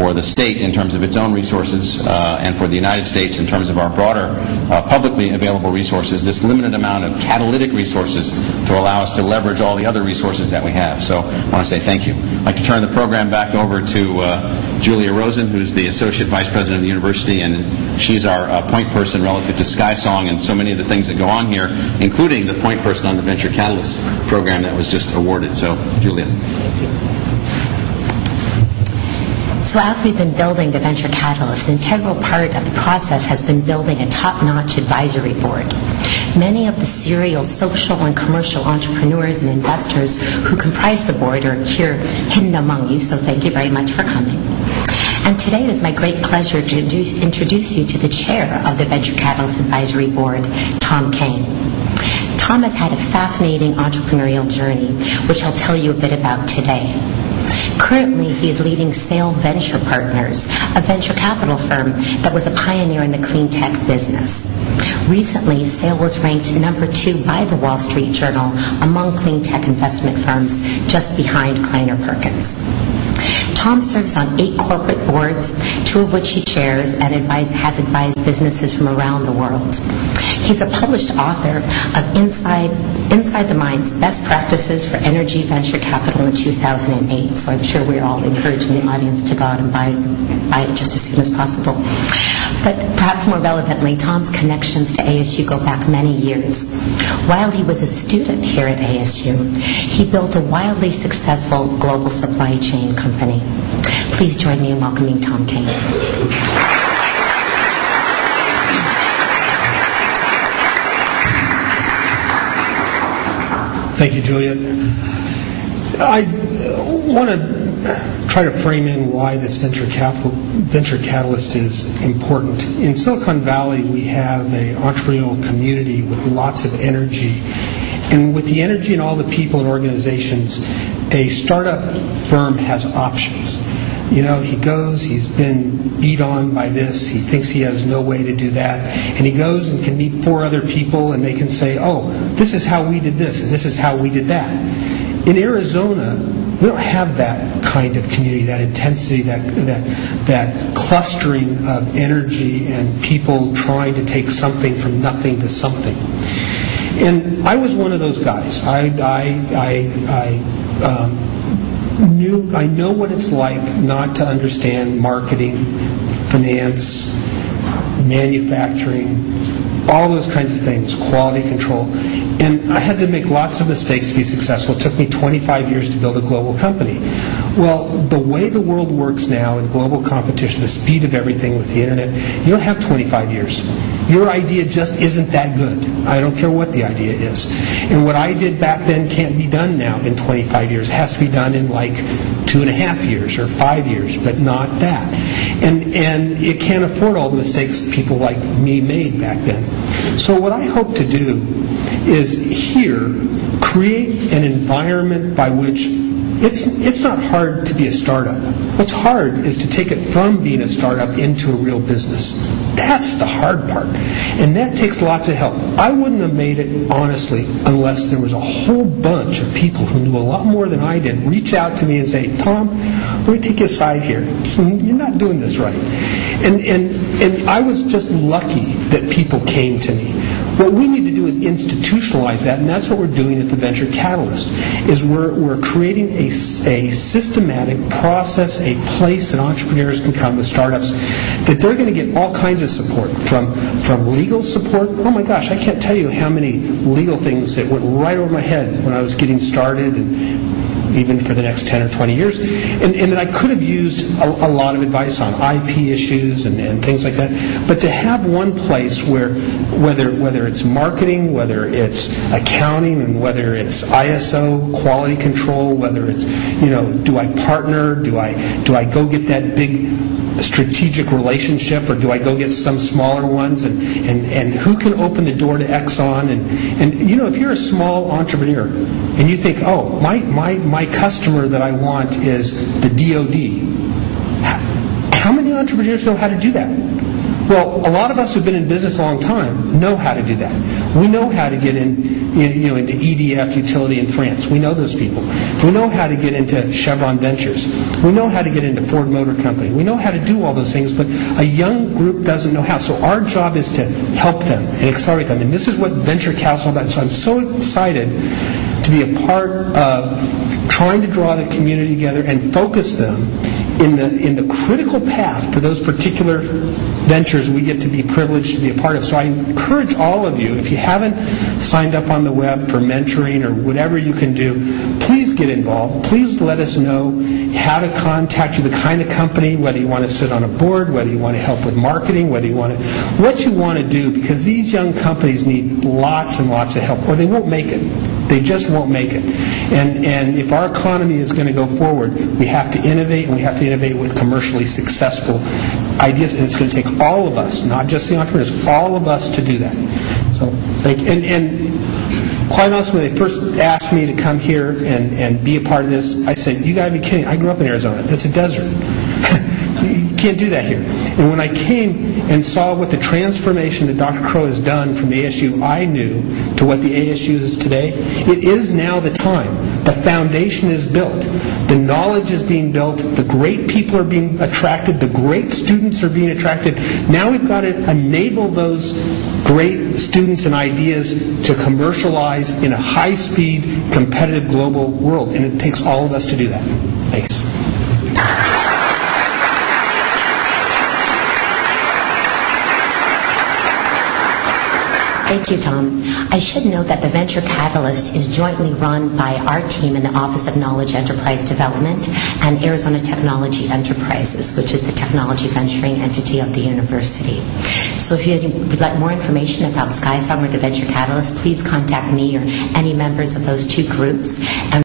for the state in terms of its own resources and for the United States in terms of our broader publicly available resources, this limited amount of catalytic resources to allow us to leverage all the other resources that we have. So I want to say thank you. I'd like to turn the program back over to Julia Rosen, who's the Associate Vice President of the University, and she's our point person relative to SkySong and so many of the things that go on here, including the point person on the Venture Catalyst program that was just awarded. So, Julia. Thank you. So as we've been building the Venture Catalyst, an integral part of the process has been building a top-notch advisory board. Many of the serial social and commercial entrepreneurs and investors who comprise the board are here hidden among you, so thank you very much for coming. And today it is my great pleasure to introduce you to the chair of the Venture Catalyst Advisory Board, Tom Cain. Tom has had a fascinating entrepreneurial journey, which I'll tell you a bit about today. Currently, he is leading Sail Venture Partners, a venture capital firm that was a pioneer in the clean tech business. Recently, Sail was ranked number 2 by the Wall Street Journal among clean tech investment firms, just behind Kleiner Perkins. Tom serves on 8 corporate boards, 2 of which he chairs and has advised businesses from around the world. He's a published author of Inside the Mind's Best Practices for Energy Venture Capital in 2008, so I'm sure we're all encouraging the audience to go out and buy it just as soon as possible. But perhaps more relevantly, Tom's connections to ASU go back many years. While he was a student here at ASU, he built a wildly successful global supply chain company. Please join me in welcoming Tom Cain. Thank you, Julia. I want to try to frame in why this venture catalyst is important. In Silicon Valley, we have an entrepreneurial community with lots of energy. And with the energy and all the people and organizations, a startup firm has options. You know, he goes, he's been beat on by this, he thinks he has no way to do that, and he goes and can meet 4 other people and they can say, oh, this is how we did this, and this is how we did that. In Arizona, we don't have that kind of community, that intensity, that clustering of energy and people trying to take something from nothing to something. And I was one of those guys. I know what it's like not to understand marketing, finance, manufacturing, all those kinds of things, quality control. And I had to make lots of mistakes to be successful. It took me 25 years to build a global company. Well, the way the world works now in global competition, the speed of everything with the internet, you don't have 25 years. Your idea just isn't that good. I don't care what the idea is. And what I did back then can't be done now in 25 years. It has to be done in like 2.5 years or 5 years, but not that. And it can't afford all the mistakes people like me made back then. So what I hope to do is here create an environment by which it's not hard to be a startup. What's hard is to take it from being a startup into a real business. That's the hard part. And that takes lots of help. I wouldn't have made it, honestly, unless there was a whole bunch of people who knew a lot more than I did reach out to me and say, Tom, let me take you aside here. You're not doing this right. And I was just lucky that people came to me. What we need to do is institutionalize that, and that's what we're doing at the Venture Catalyst, is we're creating a systematic process, a place that entrepreneurs can come with startups, that they're going to get all kinds of support, from legal support. Oh my gosh, I can't tell you how many legal things that went right over my head when I was getting started, and even for the next 10 or 20 years, and that I could have used a lot of advice on IP issues and things like that. But to have one place where, whether it's marketing, whether it's accounting, and whether it's ISO, quality control, whether it's, do I partner, do I go get that big strategic relationship, or do I go get some smaller ones, and who can open the door to Exxon, and if you're a small entrepreneur and you think, oh, my customer that I want is the DOD, how many entrepreneurs know how to do that? Well, a lot of us who've been in business a long time know how to do that. We know how to get into EDF utility in France. We know those people. We know how to get into Chevron Ventures. We know how to get into Ford Motor Company. We know how to do all those things, but a young group doesn't know how. So our job is to help them and accelerate them. And this is what venture capital is all about. So I'm so excited to be a part of trying to draw the community together and focus them in the critical path for those particular ventures we get to be privileged to be a part of. So I encourage all of you, if you haven't signed up on the web for mentoring or whatever you can do, please get involved. Please let us know how to contact you, the kind of company, whether you want to sit on a board, whether you want to help with marketing, what you want to do, because these young companies need lots and lots of help, or they won't make it. They just won't make it. And if our economy is going to go forward, we have to innovate, and we have to innovate with commercially successful ideas. And it's going to take all of us, not just the entrepreneurs, all of us to do that. So, and quite honestly, when they first asked me to come here and be a part of this, I said, you got to be kidding. I grew up in Arizona. That's a desert. You can't do that here. And when I came and saw what the transformation that Dr. Crow has done from the ASU I knew to what the ASU is today, it is now the time. The foundation is built. The knowledge is being built. The great people are being attracted. The great students are being attracted. Now we've got to enable those great students and ideas to commercialize in a high-speed, competitive global world. And it takes all of us to do that. Thanks. Thank you, Tom. I should note that the Venture Catalyst is jointly run by our team in the Office of Knowledge Enterprise Development and Arizona Technology Enterprises, which is the technology venturing entity of the university. So if you would like more information about SkySong or the Venture Catalyst, please contact me or any members of those two groups. And